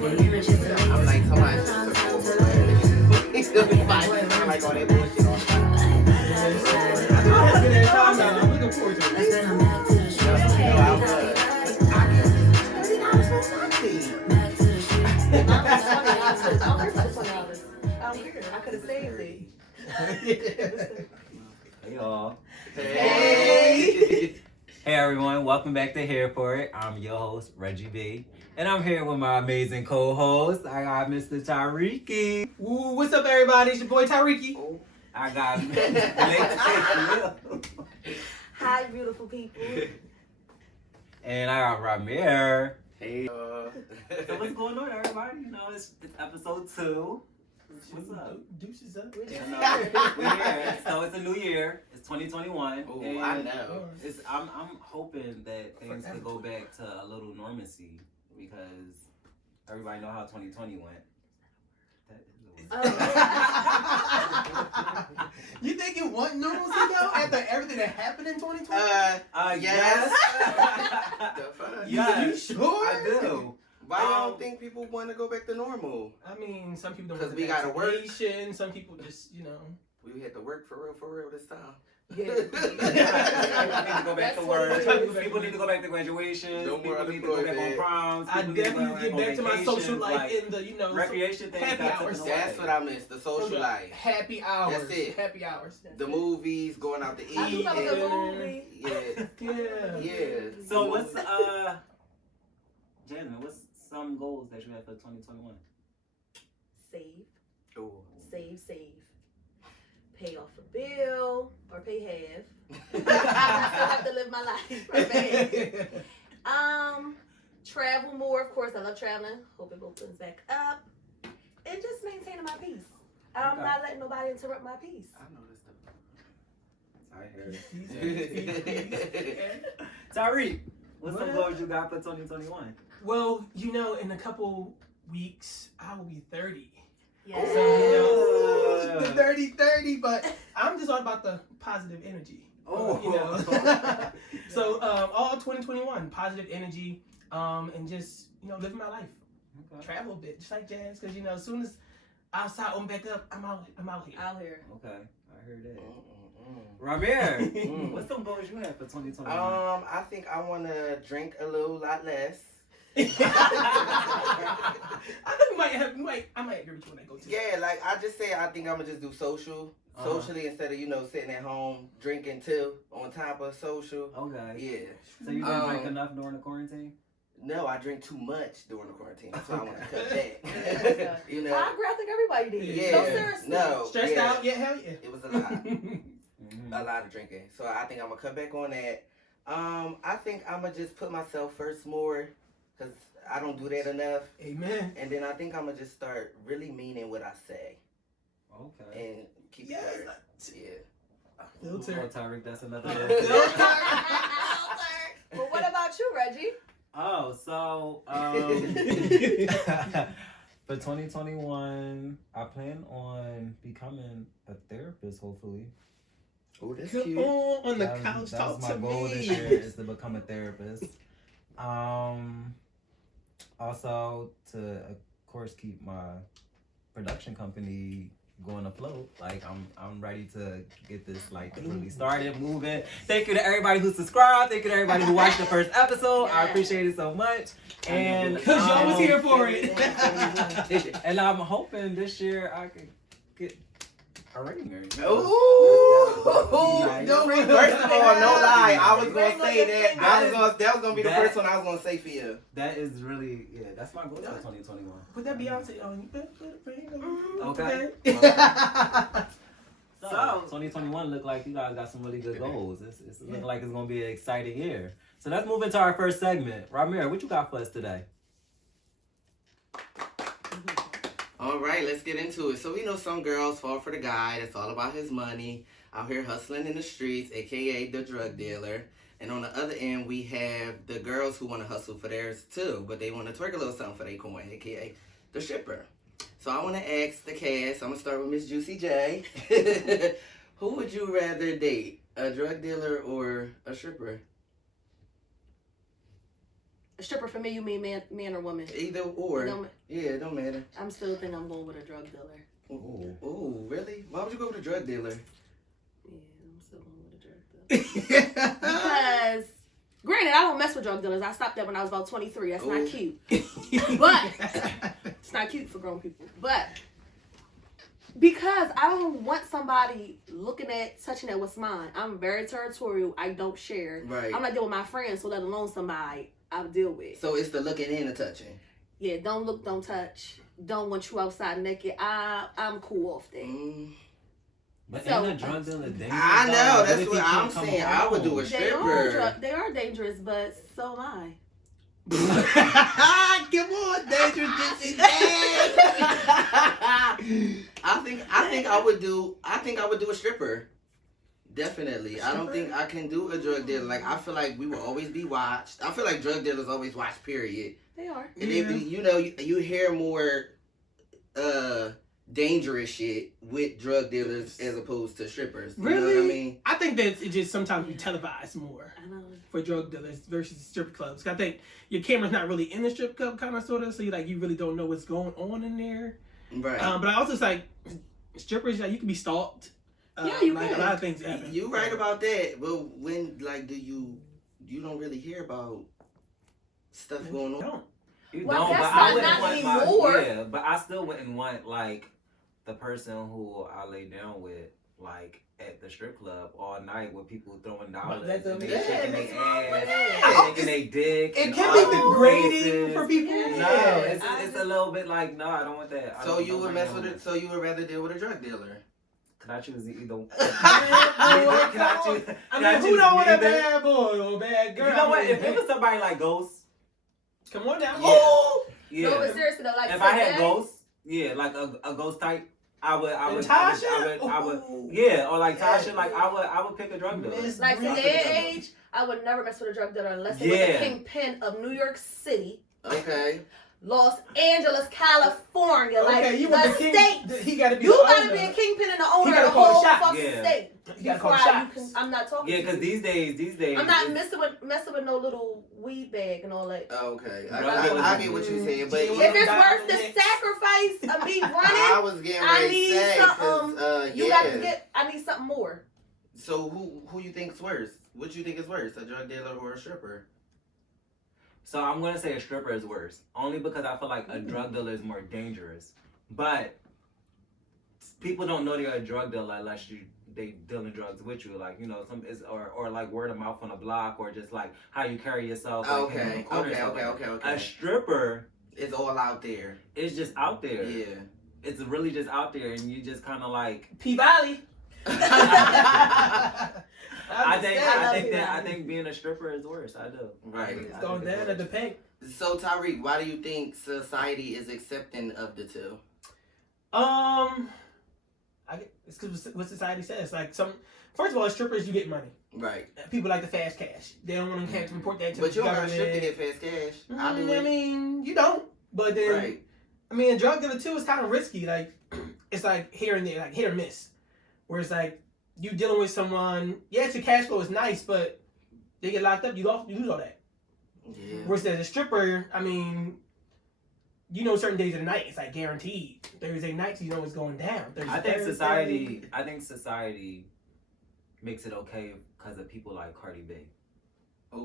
I'm like, somebody just took over. He's still be fine. I'm like, all that bullshit on fire. I'm looking forward to it. I was. $30 for something. I could have saved it. Hey y'all. Hey. Hey everyone, welcome back to Here For It. I'm your host, Reggie Bee. And I'm here with my amazing co-host. I got Mr. Tyreeky. Woo, what's up, everybody? It's your boy Tyreeky. I got Leigh. Hi, beautiful people. And I got Rahmir. Hey. So what's going on, everybody? You know, it's episode 2. What's up? Deuces up. We're here. So it's a new year. It's 2021. Oh, and I know. I'm hoping that things could go back to a little normalcy because everybody know how 2020 went. That is You think you want normalcy though after everything that happened in 2020? Yes. Yes. You sure? I do. Why y'all don't think people want to go back to normal? I mean, some people don't. 'Cause we gotta work. Some people just, We had to work for real this time. Yeah. People need to go back to work. That's People need to go back to graduation. No more People need to go back on unemployment. proms. I People need to definitely go get back to my on social vacations, life like, in the, recreation things. happy got taken hours. away. That's what I miss. The social life. Happy hours. That's it. Happy hours. The movies, going out to eat. I do love a good movie. Yeah. Yeah. So what's Jasmine? What's some goals that you have for 2021? Save, Oh. save. Pay off a bill or pay half. I still have to live my life. Right? Travel more, of course. I love traveling. Hope it opens back up. And just maintaining my peace. I'm Okay. not letting nobody interrupt my peace. I noticed I heard it. Tyreek, what's some goals you got for 2021? Well, in a couple weeks, I will be 30. Yes. So, the 30, but I'm just all about the positive energy. So, all 2021, positive energy, and just, living my life. Okay. Travel a bit, just like Jazz, because, as soon as outside open back up, I'm out here. Out here. Okay, I heard that. Rahmir, what's some goals you have for 2021? I think I want to drink a lot less. I think I might agree with you when I go to. Yeah, like I just say, I think I'm gonna just do socially instead of sitting at home drinking too on top of social. Okay. Yeah. So you didn't drink enough during the quarantine? No, I drink too much during the quarantine. That's why I want to cut back. I agree. I think everybody did. Yeah. No, seriously. No. Stressed out? Yeah, hell yeah. It was a lot. A lot of drinking. So I think I'm gonna cut back on that. I think I'm gonna just put myself first more, because I don't do that enough. Amen. And then I think I'm gonna just start really meaning what I say. Okay. And keep it there. Yeah. Filter. Oh, Tyreek, that's another Well, what about you, Reggie? Oh, so for 2021, I plan on becoming a therapist, hopefully. Oh, that's Come cute. on the couch, That talk was my to goal me. this year, is to become a therapist. Also to, of course, keep my production company going afloat. Like I'm ready to get this completely started, moving. Thank you to everybody who subscribed. Thank you to everybody who watched the first episode. I appreciate it so much. And Because y'all was here for it. and I'm hoping this year I could get a ring. First of all, no lie. I was gonna say that. That was gonna be the first one I was gonna say for you. That is really, that's my goal for 2021. Put that Beyonce on you. Okay. Okay. So 2021 look like you guys got some really good goals. It's looking like it's gonna be an exciting year. So let's move into our first segment. Rahmir, what you got for us today? All right, let's get into it. So we know some girls fall for the guy that's all about his money, out here hustling in the streets, aka the drug dealer. And on the other end, we have the girls who want to hustle for theirs too, but they want to twerk a little something for their coin, aka the stripper. So I want to ask the cast. I'm gonna start with Miss Juicy J. Who would you rather date, a drug dealer or a stripper? A stripper for me, you mean man or woman? Either or. It don't matter. I'm still think I'm going with a drug dealer. Ooh, really? Why would you go with a drug dealer? Yeah, I'm still going with a drug dealer. Because, granted, I don't mess with drug dealers. I stopped that when I was about 23. That's not cute. But, it's not cute for grown people. But, because I don't want somebody touching at what's mine. I'm very territorial. I don't share. Right. I'm not dealing with my friends, so let alone somebody I'll deal with. So it's the looking in and touching. Yeah, don't look, don't touch. Don't want you outside naked. I'm cool off that. But ain't a drug dealer dangerous? I know, that's what I'm saying. I would do a stripper. They are dangerous, but so am I. Come on, dangerous gypsy. I think I would do a stripper. Definitely. I don't think I can do a drug dealer. Like, I feel like we will always be watched. I feel like drug dealers always watch, period. They are. And you hear more dangerous shit with drug dealers as opposed to strippers. You Really? know what I mean? I think that it just sometimes we televise more I know. for drug dealers versus strip clubs. I think your camera's not really in the strip club, kind of, sort of, so you really don't know what's going on in there. Right. But I also like strippers, you can be stalked. Yeah, you like can. a lot of things happen. You right about that, but when do you don't really hear about stuff going on? Don't. You Well, don't, but that's I not wouldn't want anymore. yeah, but I still wouldn't want like the person who I lay down with like at the strip club all night with people throwing dollars let them- and they yeah, shaking that's their wrong with ass, that. shaking their dick. It and can all be the degrading places. for people. Yeah. No, Yeah. it's a little bit like no, I don't want that. I So don't- you don't would bring mess with that it. So you would rather deal with a drug dealer? Can I choose either? Boy, Can I choose? I can I mean, who choose don't want a either? bad boy or a bad girl? You know what? I mean, If it was somebody like Ghost, come on now. Yeah. Ooh! yeah. No, but seriously though, like If I had today- Ghost, yeah, like a Ghost type, I would, Tasha? yeah, or like Tasha, like I would pick a drug dealer. Miss like Bree. today age, I would never mess with a drug dealer unless it was Yeah. a kingpin of New York City, Okay. Los Angeles, California, like Okay, you the want the king? state. He got to be. You the gotta owner. be a kingpin and the He owner gotta of the call the whole shots. fucking Yeah. state. He gotta call Before the I- shots. I'm not talking. Yeah, to because you. these days, I'm not messing with no little weed bag and all that. Okay. Right. I get what you're saying, but If If it's Diamond worth the Nicks. sacrifice of me I running, was getting I ready need to say, something. 'cause, you got to get. I need something more. So who you think's worse? What you think is worse, a drug dealer or a stripper? So I'm gonna say a stripper is worse, only because I feel like a drug dealer is more dangerous. But people don't know they're a drug dealer unless they dealing drugs with you, like some is or like word of mouth on a block, or just like how you carry yourself. Like, Okay. in the corner and stuff like that. Okay. A stripper It's all out there. is just out there. Yeah. It's really just out there, and you just kind of like. P-Valley. I think being a stripper is worse. I do. Right. I It's think going it's down worse. at the pink. So Tyreek, why do you think society is accepting of the two? It's because what society says. Like first of all, as strippers, you get money. Right. People like the fast cash. They don't want to have to report that to But the you don't have a strip to government. get fast cash. I do I it. mean, you don't. But then, Right. I mean, a drug dealer too is kind of risky. Like, it's like here and there, like hit or miss. Where it's like you dealing with someone. Yes, your cash flow is nice, but they get locked up. You lose all that. Yeah. Whereas as a stripper, I mean, certain days of the night, it's like guaranteed. Thursday nights, you know it's going down. I think society makes it okay because of people like Cardi B.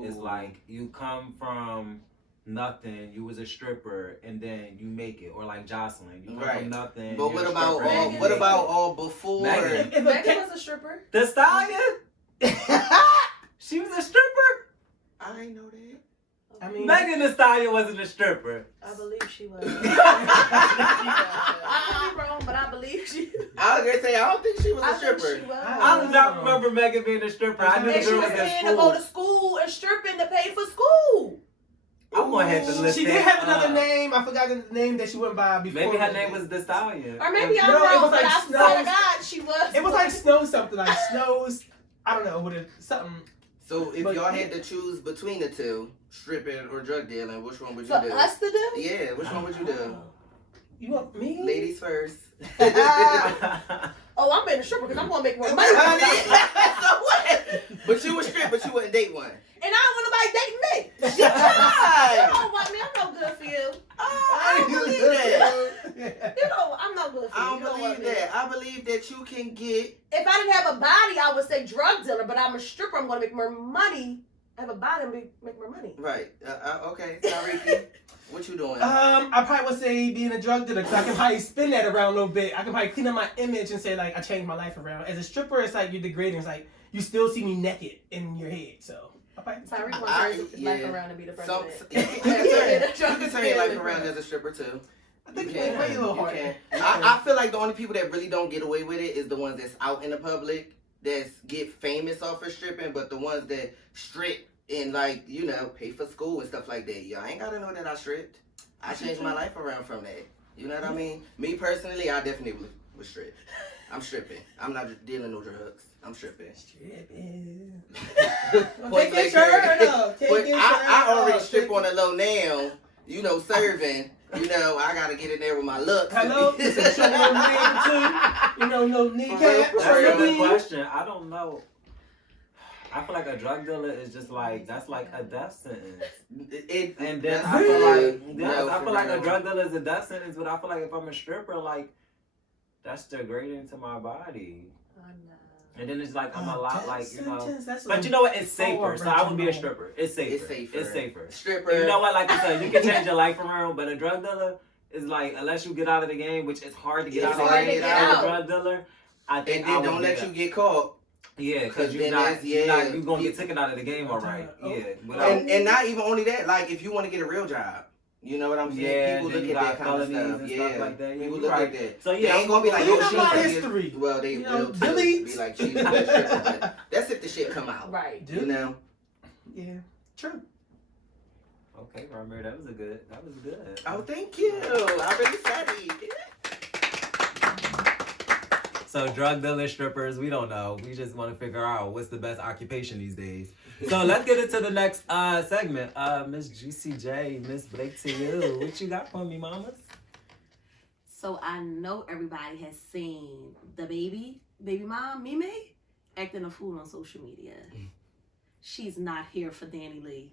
It's like you come from nothing, you was a stripper, and then you make it, or like Jocelyn, you come from nothing. But you're what a about stripper, all? and you What make about it. all before? Megan. Megan was a stripper. The Stallion? She was a stripper. I ain't know that. I mean, Megan Thee Stallion wasn't a stripper. I believe she was. I could be wrong, but I believe she. I was gonna say I don't think she was a I think stripper. she was. I do not remember Megan being a stripper. I knew the And she girl was was at paying to go to school. school and stripping to pay for school. I'm gonna have to listen. She did have another name. I forgot the name that she went by before. Maybe her name was The Stallion. Or maybe I'm No, it wrong, was but like I Snow. swear to God, she was. It was like Snow something, like Snow's. I don't know what it something. So if But- y'all had to choose between the two, stripping or drug dealing, which one would you For do? us to do? Yeah, which one would you do? You want me? Ladies first. oh, I'm being a stripper because I'm going to make more money. Honey, so what? But you would strip, but you wouldn't date one. And I don't want nobody dating me. Shut You up. don't want me. I'm no good for you. I don't believe that. You know, I'm no good for you. I You don't want believe me. that. I believe that you can get. If I didn't have a body, I would say drug dealer, but I'm a stripper. I'm going to make more money. I have a body and make more money. Right. Okay. Tyreeky, what you doing? I probably would say being a drug dealer because I can probably spin that around a little bit. I can probably clean up my image and say like I changed my life around. As a stripper, it's like you're degrading. It's like you still see me naked in your head. So Tyreek wants his life around to be the president. You can turn your life around as a stripper too. I think You you can. way a little You harder. can. I feel like the only people that really don't get away with it is the ones that's out in the public that get famous off of stripping, but the ones that strip and like, you know, pay for school and stuff like that. Y'all ain't gotta know that I stripped. I changed my life around from that. You know what I mean? Me personally, I definitely was strip. I'm stripping. I'm not dealing no drugs. I'm stripping. Stripping. Point Take your blank shirt period. off. Take But your I shirt already off. strip on a low now. You know, serving. You know, I gotta get in there with my looks. Hello, this is show no name too. You know, no kneecap. For That's a real. good question. I don't know. I feel like a drug dealer is just like that's like a death sentence. And then that's I feel Really? like No, I for feel like a real. drug dealer is a death sentence, but I feel like if I'm a stripper, like that's degrading to my body. I know. And then it's like I'm a lot like, you know. That's But you know what? It's safer. So I would be a stripper. It's safer. It's safer. It's safer. Stripper. You know what? Like you said, you can change your life around, but a drug dealer is like, unless you get out of the game, which is hard to get It's out of hard the to game get as a out. drug dealer. I think And then don't let you get caught. Yeah, because you're then not, that's- you're yeah. not, you're gonna get taken out of the game, all right. Oh. Yeah, without, And not even only that, like if you want to get a real job, you know what I'm saying? yeah, People then look you at got that kind of felonies stuff. and Yeah, stuff like that. Yeah, people you're look right. at that. So They yeah, ain't gonna be like, You yo, know she's my a- history. Well, they You know, will too. delete. Be like, she's a stripper, but that's if the shit come out. Right. You know? Yeah, true. Okay, Rahmir, that was good. Oh, thank you. I really studied. So drug dealers, strippers, we don't know. We just want to figure out what's the best occupation these days. So let's get into the next segment. Miss GCJ, Miss Blake, to you. What you got for me, mamas? So I know everybody has seen the baby mom, Mime, acting a fool on social media. She's not here for Dani Leigh.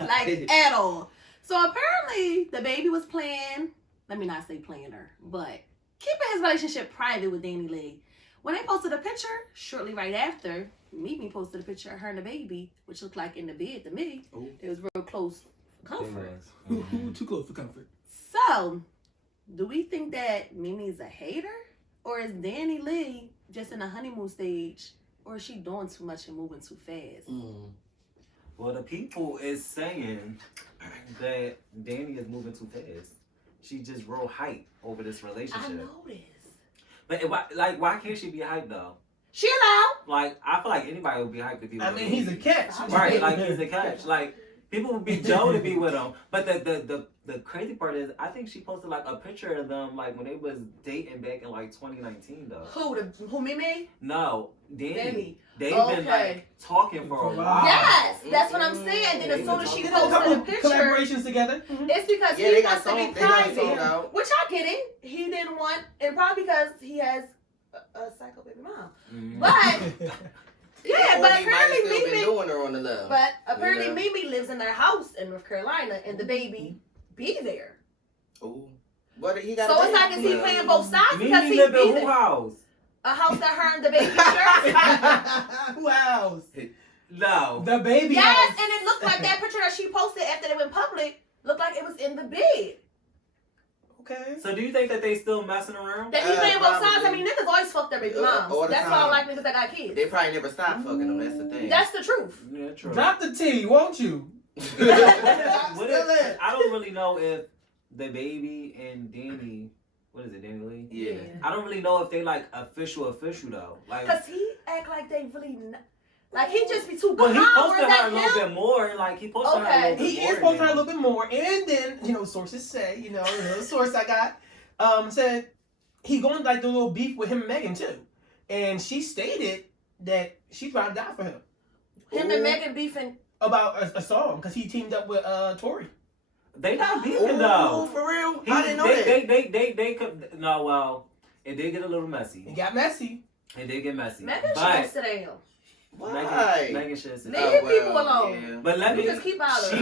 Like, at all. So apparently, the baby was playing, let me not say playing her, but keeping his relationship private with Dani Leigh. When they posted a picture, shortly right after, Mimi posted a picture of her and the baby, which looked like in the bed to me. Ooh. It was real close comfort. Too close for comfort. So, do we think that Mimi's a hater? Or is Dani Leigh just in a honeymoon stage? Or is she doing too much and moving too fast? Well, the people is saying that Dani is moving too fast. She just real hype over this relationship. I know this. But why can't she be hyped though? She allowed. Like, I feel like anybody would be hyped if he was I mean, he's a catch. right, like he's a catch. Like, people would be Joe to be with him. But the crazy part is, I think she posted like a picture of them like when they was dating back in like 2019 though. Who Mimi? No, Dani. Dani. They've been Okay. like talking for a while. Yes, that's what I'm saying. Then as soon as she They got a posted couple a picture, collaborations together. it's because Yeah, he they got wants to be songs. They got a song private. out. Which I get it. He didn't want, and probably because he has a psycho baby mom. Mhm. But yeah, but Or he might have apparently still been Mimi. doing her on the love. But apparently You know? Mimi lives in their house in North Carolina, and the baby be there. Ooh. But he got So it's like, is he playing both sides because Mimi he live be in who there? house? A house that her and the baby share. Who else? No. The baby Yes, house. and it looked like that picture that she posted after they went public looked like it was in the bed. Okay. So do you think that they still messing around? That he playing both sides. I Probably. mean, niggas always fuck their baby All moms. the That's why I time. like niggas that got kids. They probably never stopped fucking him. That's the thing. That's the truth. Yeah, true. Drop the T, won't you? What Still if, in. I don't really know if the baby and Dani, what is it, Dani Leigh? Yeah. I don't really know if they like official though. Like, Cause he act like they really, like he just be too well, he calm. Or posted is her a that little him? bit more. Like he posted her a Okay. little bit He more. is posting than- a little bit more, and then sources say, the source I got said he going like the little beef with him and Megan too, and she stated that she'd rather die for him Him and Megan beefing. about a song because he teamed up with Tori. They not beefing Ooh, though. for real? He- I didn't know that. They could no. Well, It did get a little messy. It got messy. It did get messy. Megan but should sit down. Why? Megan should sit Leave down. people alone. Yeah. But let You me. just keep out of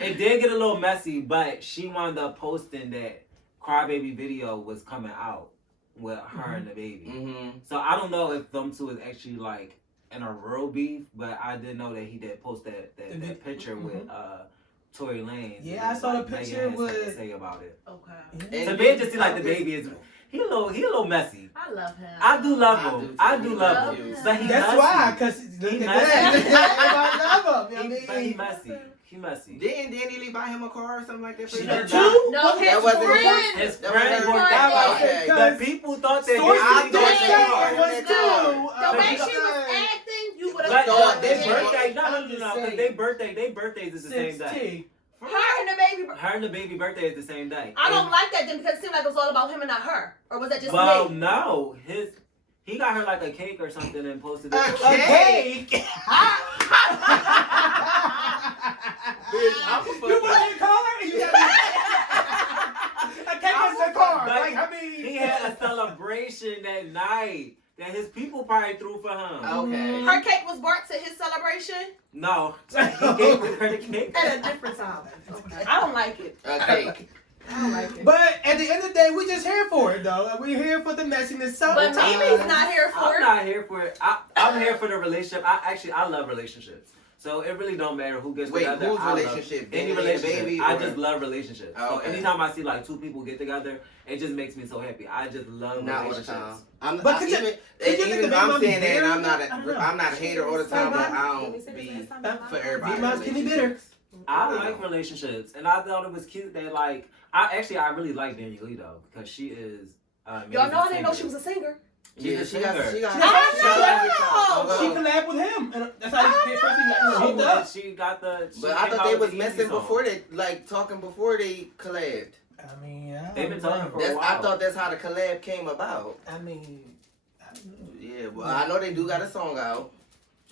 it. It did get a little messy, but she wound up posting that Crybaby video was coming out with her and the baby. Mm-hmm. So I don't know if them two is actually like in a real beef, but I did know that he did post that picture with Tory Lanez. Yeah, I saw the Megan picture had something to with. say about it. Okay. To me, it just seems like the baby is he a little messy. I love him. I do love him. I do love him. But he That's messy. why, because He I love him. But he messy. He messy. Didn't Dani Leigh buy him a car or something like that? For She his did birthday? not. No, his That wasn't friend. His That friend wasn't worked her out. birthday. Okay. The people thought that Sources I did thought say that it was was too. The way she was acting, you would have But thought their that birthday, she- no, because their birthdays is the same day. 16. Her and the baby. Her and the baby birthday is the same day. I don't like that then because it seemed like it was all about him and not her. Or was that just Well, me? no, he got her like a cake or something and posted it. A cake? Cake. Bitch, I'm a You bought fucking... a car and you got a cake is a car. But Like, I mean. he had a celebration that night that his people probably threw for him. Okay. Her cake was brought to his celebration No, he gave her the cake. at a different time. Okay. I don't like it. A cake. I don't like it. But at the end of the day, we're just here for it, though. We're here for the messiness. But Mimi's not here for I'm it. not here for it. I'm here for the relationship. I love relationships. So it really don't matter who gets Wait, together. whose I love relationship? Any Dani and relationship. Baby, I or- just love relationships. Oh, So okay. anytime I see like two people get together, it just makes me so happy. I just love Not all the relationships. time. I'm, But I, could you- even, could you think even the if I'm baby saying mama that, be I'm not bitter? I don't know. I'm not a hater all the time, but I don't be for everybody. Big Mom's can be bitter. I like relationships, and I thought it was cute that like I really like Dani Leigh though because she is. Y'all know I didn't know she was a singer. Yeah, she got. She I collabed with him, and that's how they first thing got hooked up. She got the. But I thought they was messing before they talking before they collabed. I mean, I They've been don't talking know. for a That's, while. I thought that's how the collab came about. I mean, I don't know. Yeah, well, I know they do got a song out.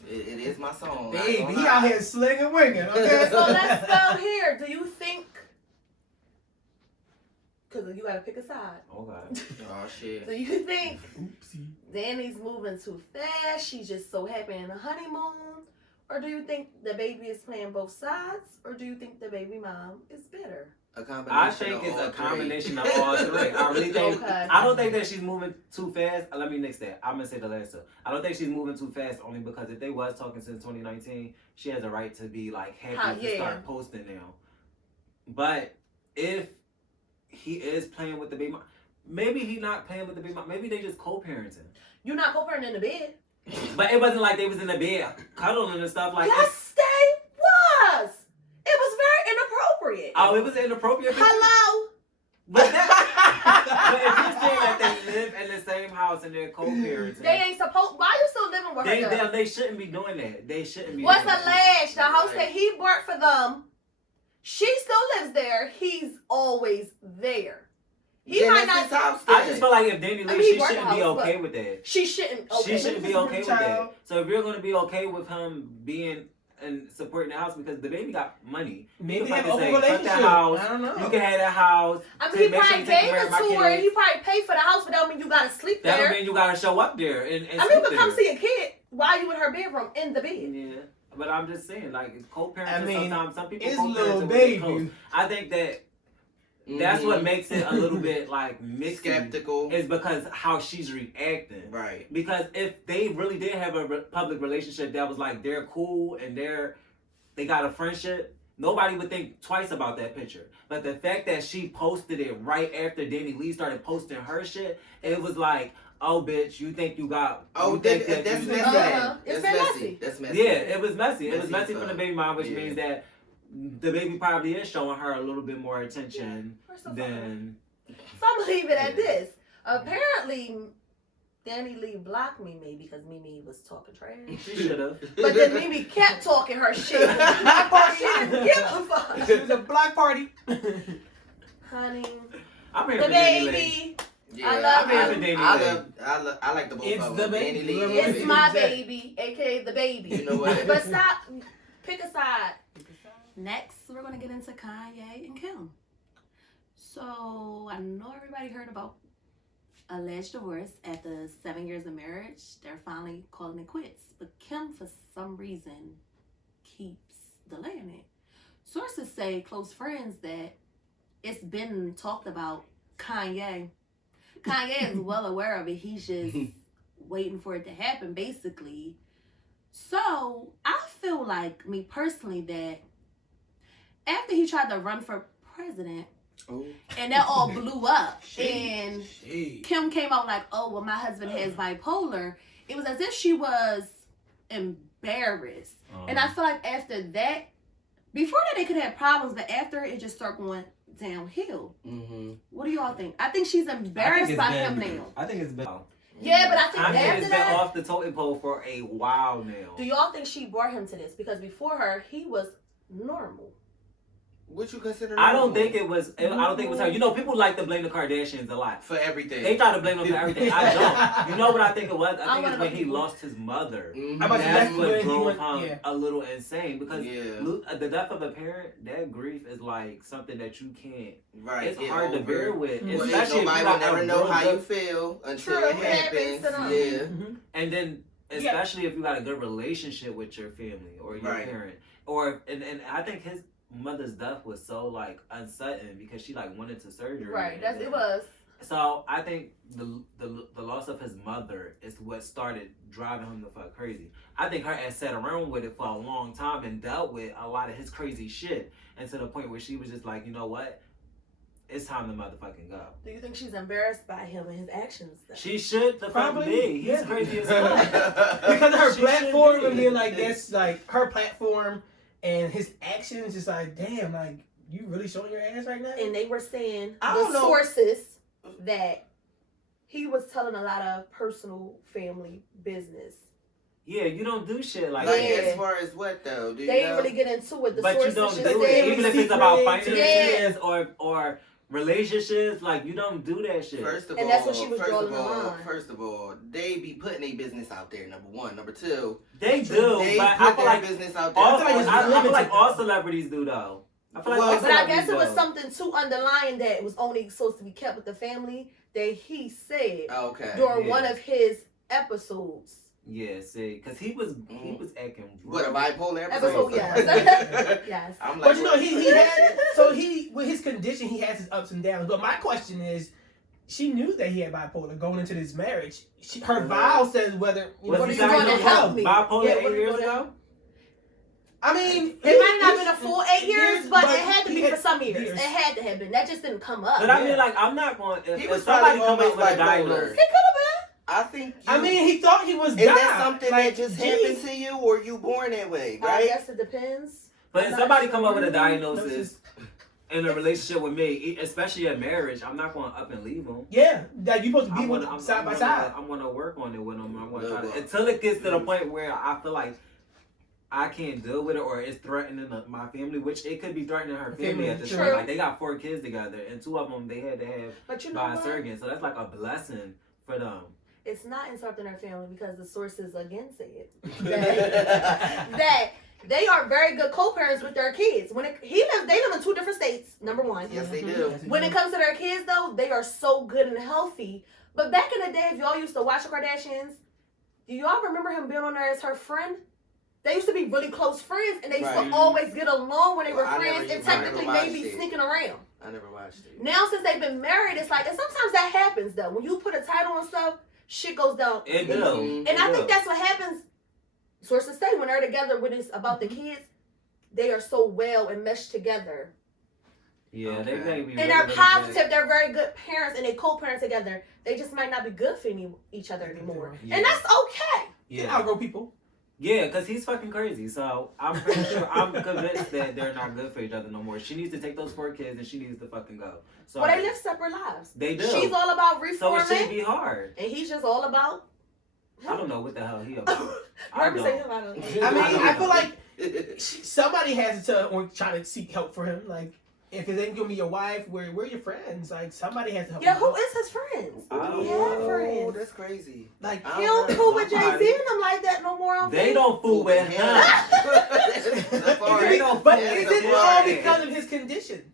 It is my song. Baby, he out here slinging, winging. Okay, So let's go here. Do you think? Because you gotta pick a side. Okay. Oh shit. Do you think Oopsie. Dani's moving too fast? She's just so happy in a honeymoon, or do you think the baby is playing both sides, or do you think the baby mom is bitter? A combination. I think of it's all a three. combination of all three. I really think. Okay. I don't think that she's moving too fast. Let me nix that. I'm gonna say the last two. I don't think she's moving too fast only because if they was talking since 2019, she has a right to be like happy to start posting now. But if he is playing with the baby mom, maybe he not playing with the baby mom. Maybe they just co-parenting. You're not co-parenting in the bed. But it wasn't like they was in the bed cuddling and stuff like that. Yes, they was. It was very inappropriate. Oh, it was inappropriate. Hello. But, but if you're saying that they live in the same house and they're co-parenting, They ain't supposed. Why you still living with her? they shouldn't be doing that. They shouldn't be. What's doing alleged? The house Right. that he bought for them, she still lives there. He's always there. He Then might that's not. his house I then. just feel like if Dani Leigh, I mean, he she worked shouldn't be the house, okay but- with that. She shouldn't. Okay. She shouldn't be okay with Child. that. So if you're gonna be okay with him being and supporting the house because the baby got money, Maybe you they have can an say, open "Fuck relationship. that house. I don't know. You can have that house. I to mean, he make sure probably you take gave care it of my to her, and kids." he probably paid for the house, but that don't mean you gotta sleep That there. don't mean you gotta show up there and I mean, sleep you can come there. see a kid while you in her bedroom in the bed. Yeah, but I'm just saying, like co-parenting. I mean, sometimes some people It's co-parent little when they close. baby. I think that that's what makes it a little bit like mixed. skeptical. Is because how she's reacting. Right. Because if they really did have a public relationship that was like they're cool and they got a friendship, nobody would think twice about that picture. But the fact that she posted it right after Dani Leigh started posting her shit, it was like, oh bitch, you think you got? Oh, you think that's you- messy. It's That's been messy. messy. That's messy. Yeah, it was messy. It was Messy messy as from the fuck. baby mom, which Yeah. means that the baby probably is showing her a little bit more attention We're so than. So I'm gonna leave it at Yeah. this. Apparently, Dani Leigh blocked Mimi because Mimi was talking trash. She should have. But then Mimi kept talking her shit. Block party. She didn't give a fuck. It was a block party. Honey, I'm here the for Dani Leigh. baby. Yeah, I love I, him. I like the both It's of the them. baby. Dani Leigh Whoever and It's Baby. my Exactly. baby, aka the baby. You know what? But stop. Pick a side. Next, we're going to get into Kanye and Kim. So, I know everybody heard about alleged divorce after 7 years of marriage. They're finally calling it quits. But Kim, for some reason, keeps delaying it. Sources say, close friends, that it's been talked about. Kanye is well aware of it. He's just waiting for it to happen, basically. So I feel like, me personally, that after he tried to run for president, and that all blew up, and Kim came out like, oh, well, my husband has bipolar, it was as if she was embarrassed. And I feel like after that, before that they could have problems, but after it just started going downhill. What do y'all think? I think she's embarrassed by him now. I think it's been. Yeah, but I think Kanye after has been that, off the totem pole for a while now. do y'all think she brought him to this? Because before her, he was normal. What you consider? I don't think it was. I don't think it was her. You know, people like to blame the Kardashians a lot for everything. They try to blame them for everything. I don't. You know what I think it was? I think it's when he lost his mother. That's what drove him a little insane. Because the death of a parent, that grief is like something that you can't. Right. It's hard to bear with. Especially nobody will never know how you feel until it happens. And then, especially if you got a good relationship with your family or your parent, or and I think his mother's death was so like unsettling because she like went into surgery. Right, it was. So I think the loss of his mother is what started driving him the fuck crazy. I think her ass sat around with it for a long time and dealt with a lot of his crazy shit, and to the point where she was just like, you know what, it's time to motherfucking go. Do you think she's embarrassed by him and his actions, though? She should. The fuck be. He's crazy as fuck. Because of her platform and being like, that's like her platform. And his actions just like, damn, like, you really showing your ass right now? And they were saying, sources, that he was telling a lot of personal family business. Yeah, you don't do shit like that. As far as what, though? They didn't really get into it. But you don't do it. Even if it's about finances or relationships, like, you don't do that shit. First of all, that's what she was drawing the line. First of all, they be putting their business out there, number one. Number two, they do, but I feel like business out there. I feel like all celebrities do, though. I feel like but I guess it was something too underlying that was only supposed to be kept with the family that he said during one of his episodes. Yeah, see, because he was acting. What, a bipolar episode? Yes. I'm like, but you know, he had with his condition, he has his ups and downs. But my question is, she knew that he had bipolar going into this marriage. Her vow says whether what are you going to help me? Bipolar 8 years ago. I mean, it might not have been a full 8 years, but it had to be for some years. It had to have been. That just didn't come up. But I mean, like, I'm not going. If somebody come up with a diagnosis, he could have been. I think. He thought he was. Is that something that just happened to you, or you born that way? Right? I guess it depends. But if somebody come up with a diagnosis in a relationship with me, especially a marriage, I'm not going to up and leave them. Yeah, that you supposed to be with them side by side. I'm going to work on it with them. I'm going to try to until it gets to the point where I feel like I can't deal with it, or it's threatening my family, which it could be threatening her family at this point. Like, they got 4 kids together, and 2 of them they had to have by a surrogate, so that's like a blessing for them. It's not insulting her family because the sources again say it. That they are very good co-parents with their kids. They live in 2 different states, number one. Yes, they do. When it comes to their kids, though, they are so good and healthy. But back in the day, if y'all used to watch the Kardashians, do y'all remember him being on there as her friend? They used to be really close friends, and they used to always get along when they were friends, and technically maybe sneaking around. I never watched it. Now, since they've been married, it's like, and sometimes that happens, though. When you put a title on stuff, shit goes down. It does. And I think that's what happens. Sources say when they're together with this about the kids, they are so well and meshed together. Yeah, they may be. And they're positive. They're very good parents, and they co-parent together. They just might not be good for each other anymore, and that's okay. Yeah, outgrow people. Yeah, because he's fucking crazy. So I'm pretty sure, I'm convinced that they're not good for each other no more. She needs to take those 4 kids and she needs to fucking go. So they live separate lives. They do. She's all about reforming. So it shouldn't be hard. And he's just all about. I don't know what the hell he about. I feel like somebody has to tell or try to seek help for him. Like, if it ain't gonna be your wife, where are your friends? Like, somebody has to help. Yeah, who is his friends? He had friends. Oh, that's crazy. Like, he don't fool with Jay-Z and them like that no more. They don't fool with him. But is it all because of his condition?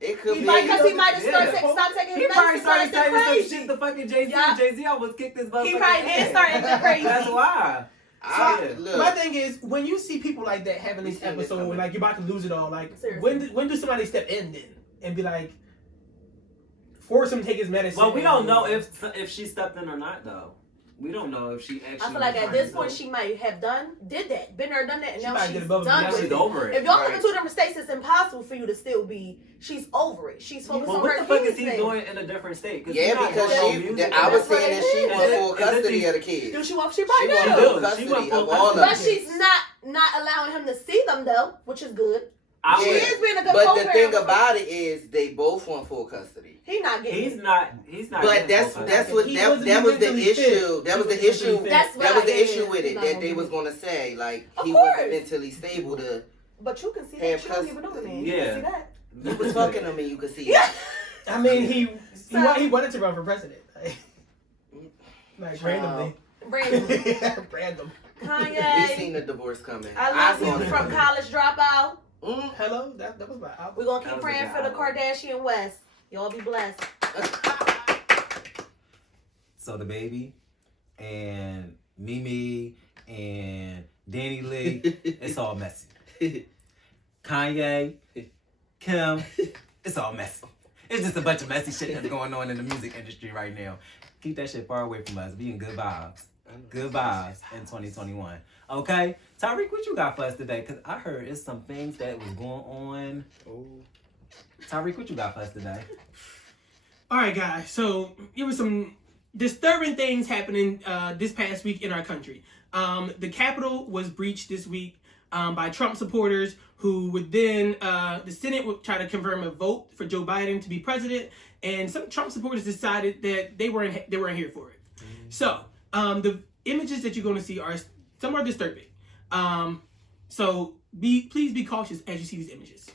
It could be. Because he might have Yeah. stopped taking his He probably medicine, started saying some crazy. shit to fucking Jay-Z. Yeah. Jay-Z almost kicked his butt. He probably did start acting crazy. That's why. Look, My thing is, when you see people like that having We this seen this episode, coming. like you're about to lose it all, like Seriously. when do somebody step in then and be like, force him to take his medicine? Well, we don't know if she stepped in or not, though. We don't know if she actually. I feel like at this point she. she might have did that, been there, done that, and She now might she's get above and done beyond. with She's it. over it. If y'all live in Right. two different states, it's impossible for you to still be. She's over it. She's focused Well, on what her the fuck kids. is he thing. doing in a different state? yeah, because I was saying that she want full custody of the kids. Do she want? She She probably want do. full She custody want of full all of But them. she's not allowing him to see them though, which is good. I She would- is being a good But co-parent. the thing about it is, they both want full custody. He not getting He's it. not. But getting full that's custody. what He that wasn't was the mentally fit. issue. That was He the wasn't issue. mentally fit. That's what That was I the did. issue with it. Not That gonna they do was it. gonna say like Of he course. wasn't mentally stable to. But you can see Have that. You don't even know the man. You Yeah. can see that. He was fucking him and you could see it. Yeah. I mean, he So- wanted to run for president, like randomly, Brandon, random. We Kanye, seen the divorce coming. I love saw you it from coming. College Dropout. Hello, that was my album. We're gonna That keep was a praying good for the album. Kardashian West. Y'all be blessed. So the baby and Mimi and Dani Leigh, it's all messy. Kanye, Kim, it's all messy. It's just a bunch of messy shit that's going on in the music industry right now. Keep that shit far away from us. Be in good vibes. Good vibes in 2021. Okay? Tyreek, what you got for us today? Because I heard it's some things that was going on. Tyreek, what you got for us today? All right, guys. So there was some disturbing things happening this past week in our country. The Capitol was breached this week by Trump supporters who would then, the Senate would try to confirm a vote for Joe Biden to be president, and some Trump supporters decided that they weren't here for it. So the images that you're going to see are somewhat disturbing. So please be cautious as you see these images.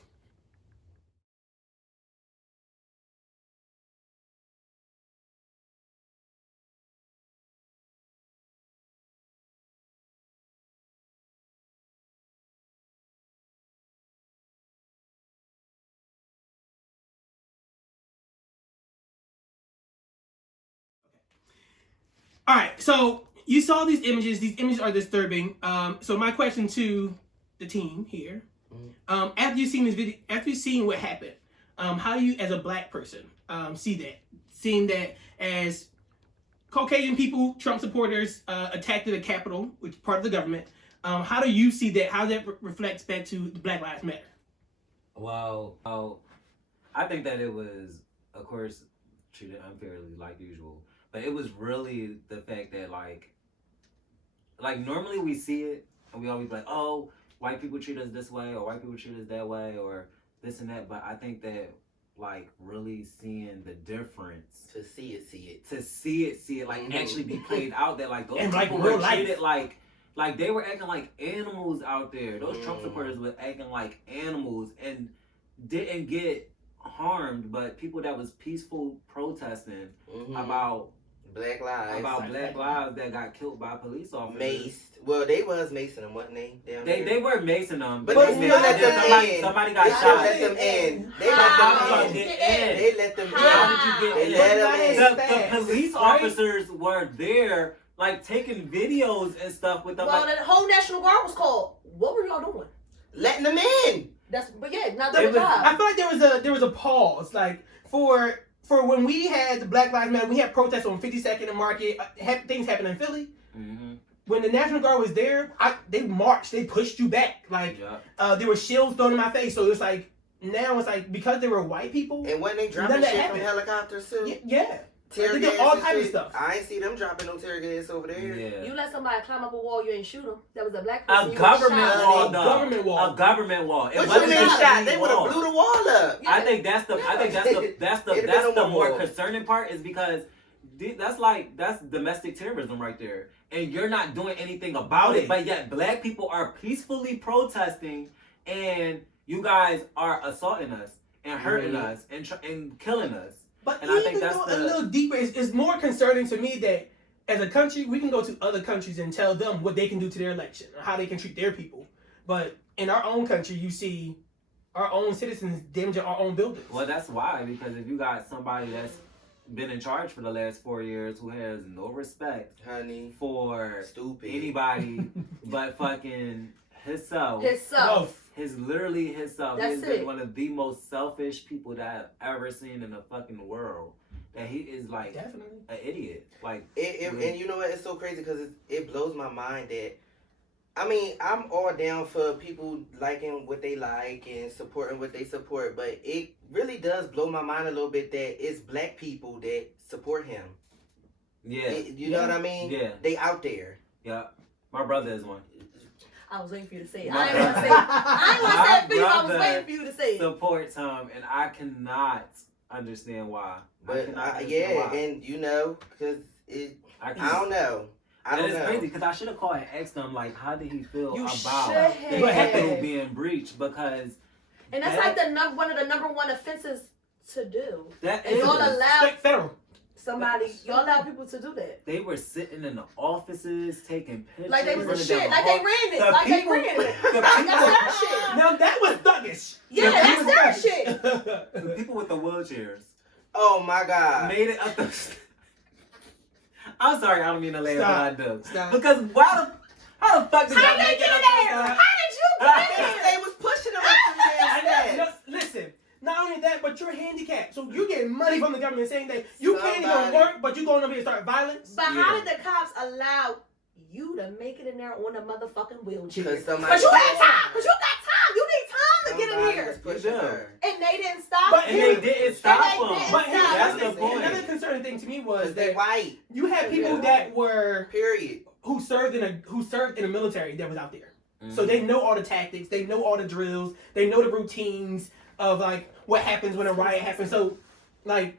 All right, so you saw these images. These images are disturbing. So my question to the team here, after you've seen this video, after you've seen what happened, how do you, as a black person, see that? Seeing that as Caucasian people, Trump supporters, attacked the Capitol, which is part of the government. How do you see that? How that reflects back to the Black Lives Matter? Well, I think that it was, of course, treated unfairly like usual. But it was really the fact that like normally we see it and we always be like, oh, white people treat us this way or white people treat us that way or this and that. But I think that like really seeing the difference To see it, like actually be played out that like those And, people like, real were life. treated like they were acting like animals out there. Those Trump supporters were acting like animals and didn't get harmed, but people that was peaceful protesting about Black Lives. Black lives that got killed by police officers. Maced. Well, they was macing them, wasn't they? Down They there? were macing them, But they then still let them somebody, in. somebody They got still shot. let them in. They How let them did in. you get in? They let them How in. How did you They get let in? them in. The police Right? officers were there, like taking videos and stuff with them. Well, Like, the whole National Guard was called. What were y'all doing? Letting them in. But yeah, not It their was- job. I feel like there was a pause, like for when we had the Black Lives Matter, we had protests on 52nd and Market. Things happened in Philly. mm-hmm. When the National Guard was there, they marched, they pushed you back. Like there were shields thrown in my face. So it was like now it's like because they were white people. And when they None dropping of that shit happened. from helicopters too. Yeah. Tear They did gas all and kinds of shit. stuff. I ain't see them dropping no tear gas over there. Yeah. You let somebody climb up a wall, you ain't shoot them. That was a black A person. you government shot. wall, A though. government wall. A government wall. It What wasn't you mean just shot? any They would have wall. blew the wall up. Yeah. I think that's It'd the been no more more. concerning part is because that's domestic terrorism right there, and you're not doing anything about it. But yet black people are peacefully protesting, and you guys are assaulting us and hurting us and killing us. But And I even think that's go a the- little deeper, it's more concerning to me that as a country, we can go to other countries and tell them what they can do to their election or how they can treat their people. But in our own country, you see our own citizens damaging our own buildings. Well, that's why, because if you got somebody that's been in charge for the last 4 years who has no respect, honey, for stupid anybody but fucking himself. His literally himself. That's He's been one of the most selfish people that I've ever seen in the fucking world. That he is like Definitely an idiot. Like and you know what? It's so crazy because it blows my mind that. I mean, I'm all down for people liking what they like and supporting what they support, but it really does blow my mind a little bit that it's black people that support him. Yeah. You know what I mean? Yeah. They out there. Yeah. My brother is one. I was waiting for you to say it. I ain't want to say it. I ain't want to say it for you. I was waiting for you to say it. Supports him, and I cannot understand why. But and you know, because I don't know. I don't know. It's crazy because I should have called and asked him like, how did he feel You about should the have. capital being breached? Because and that's like one of the number one offenses to do. that And is y'all allow federal. y'all allow people to do that. they were sitting in the offices taking pictures. Like they was the running shit. down Like hall. they ran it. The Like people- they ran it. the That's people- their shit. Now that was thuggish. Yeah, that's their shit. The people with the wheelchairs Oh my God. made it up the. I'm sorry, I don't mean to laugh, but I do. Stop. Because how the fuck did How y'all did they make get it in up there? there? How did you get in They was pushing them up them damn No, steps. listen, not only that, but you're handicapped. So you're getting money from the government saying that you can't even Somebody- work, but you going over here and start violence. But how did the cops allow you to make it in there on a motherfucking wheelchair? Because somebody. But you had time. Because you got time. You need time to get in Somebody here. was pushing Yeah. her. And they didn't stop. But And they didn't stop And they them. didn't But stop. That's the another point. concerning thing to me was Because they that white. you had people Yeah. that were Period. who served in the military that was out there. Mm-hmm. So they know all the tactics, they know all the drills, they know the routines of like what happens when a riot happens. So like,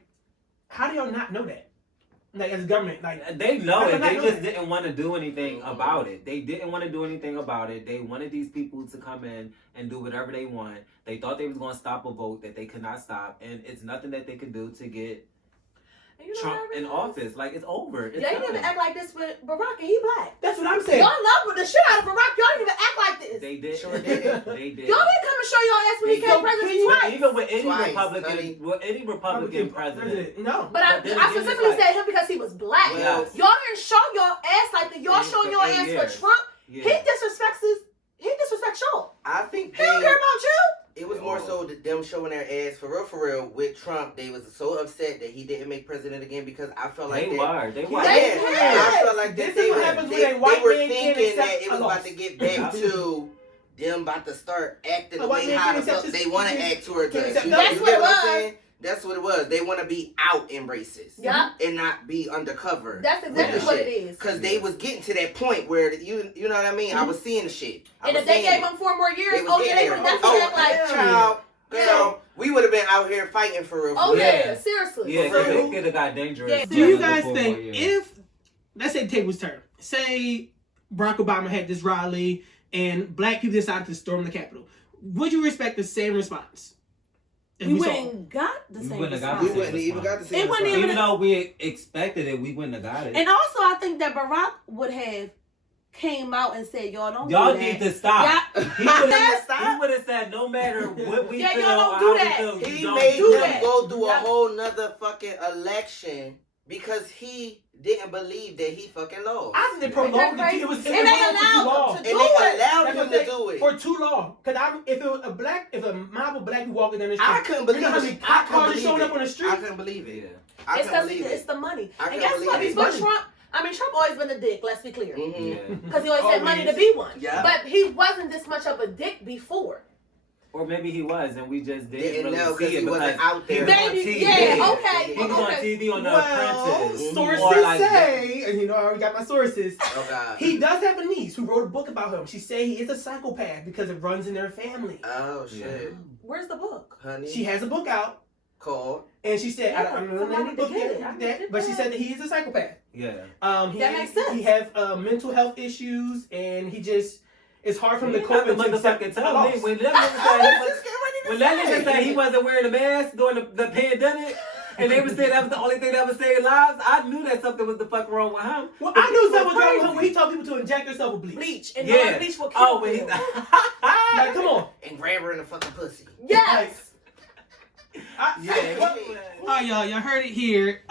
how do y'all not know that? Like as a government, like They know How it. did I They know just that? didn't want to do anything about it. They didn't want to do anything about it. They wanted these people to come in and do whatever they want. They thought they was going to stop a vote that they could not stop, and it's nothing that they could do to get And you know Trump what I in realized? office. Like it's over. It's They didn't done. even act like this with Barack, and he black. that's what I'm saying. Y'all love the shit out of Barack. Y'all didn't even act like this. They did. Sure did. They did. Y'all didn't come and show your ass when he They came did. president But twice. even with any Twice, Republican, honey. with any Republican president, No. But I But then again, specifically it's like- said him because he was black. Well, Y'all didn't show your ass like that. Y'all Yeah, showing for your 8 ass years. for Trump. yeah. He disrespects y'all. I think He don't care about you. it was more so that them showing their ass for real with Trump. They was so upset that he didn't make president again because I felt like They that. were. They Yeah, were. They I felt like This that is what happens when a white they were man can't thinking accept that it was a about loss. to get back to them about to start acting A the white way man how can't the fuck accept they want to his- act towards can't us. accept You nothing. That's get what it I'm was. saying? That's what it was. They want to be out and racist. Yeah. And not be undercover. That's exactly Yeah. what it is. Because they was getting to that point where, you know what I mean? I was seeing the shit. I And was if they seeing gave it. him 4 more years, They was oh yeah, getting they there. would definitely act like. yeah. Child, Yeah. girl, we would have been out here fighting for real. Oh for real. yeah, Yeah. seriously. Yeah, because For it real. could have got dangerous. Yeah. Do you for guys 4 more think years. if, let's say the tables turn, say Barack Obama had this rally and black people decided to storm the Capitol, would you respect the same response? If We saw? wouldn't got the We same wouldn't have got We the response. same wouldn't even got to see It wasn't Even though we expected it, we wouldn't have got it. And also, I think that Barack would have came out and said, "Y'all don't Y'all do need that." to stop. Yeah. He would have said, no matter what we Yeah, feel, y'all don't or do how we that. feel, He you don't made do them that. go through a Yeah. whole nother fucking election because he didn't believe that he fucking lost. I think they prolonged it. It was And they allowed them to And do they it. allowed That's him what to they- do it. for too long. Because if it was if a mob of black people walking down the street, I couldn't believe you know how it. many I cop couldn't cars are believe showing it. up on the street? I couldn't believe it. Yeah. I It's couldn't because believe it's it. the money. I And couldn't guess what? believe it. Before Money. Trump, I mean, Trump always been a dick. Let's be clear. Mhm. Yeah. Because he always had money to Always. be one. Yeah. But he wasn't this much of a dick before. Or maybe he was, and we just didn't Didn't really know see because it he wasn't because out he there. was on Maybe, TV. yeah, okay, He was on okay. TV on The Well, Apprentice. sources Or like say, and you know I already got my sources. Oh God. He does have a niece who wrote a book about him. She say he is a psychopath because it runs in their family. Oh shit, Where's the book? honey. She has a book out, called. and she said, Yeah, I don't know the somebody name of the book to get yet, it. I that, get but she that. said that he is a psychopath. Yeah. He, That makes sense. He has mental health issues, and it's hard for him to You cope got with to accept motherfucking a tell loss. me when that nigga said he wasn't wearing a mask during the pandemic, And they would say that was the only thing that would save lives. I knew that something was the fuck wrong with him. Well, I knew something was wrong with him when he told people to inject themselves with bleach. Bleach. And Yeah. bleach will kill Oh, when he... you. Like, come on. And grab her in the fucking pussy. Yes. Yeah. All right, y'all heard it here.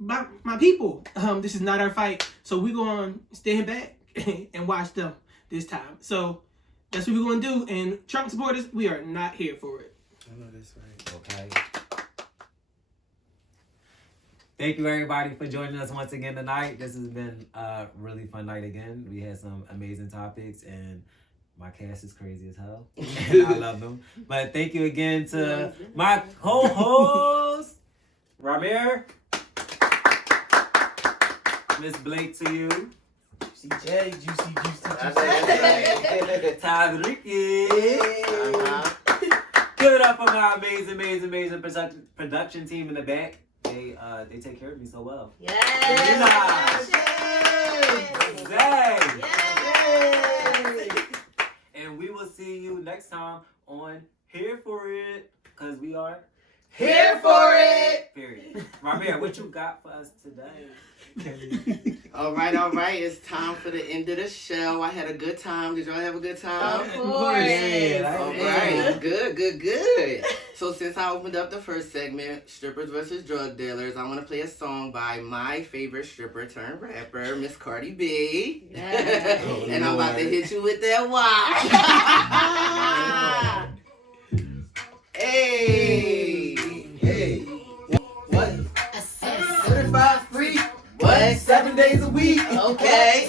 My people, this is not our fight, so we're going to stand back and watch them this time. So that's what we're going to do. And Trump supporters, we are not here for it. I know that's right. Okay. Thank you, everybody, for joining us once again tonight. This has been a really fun night again. We had some amazing topics, and my cast is crazy as hell. I love them. But thank you again to my co-host, Rahmir. Miss Blake to you. CJ, juicy. Tyreeky. Give it up for my amazing production team in the back. They take care of me so well. Yes. Zay. And we will see you next time on Here For It, because we are Here for it. Period. Rahmir, what you got for us today? All right. It's time for the end of the show. I had a good time. Did y'all have a good time? Of course. All right. Good. So since I opened up the first segment, strippers versus drug dealers, I want to play a song by my favorite stripper turned rapper, Miss Cardi B. Yes. And I'm about to hit you with that why. Hey. What? 35 free. What? 7 days a week. Okay.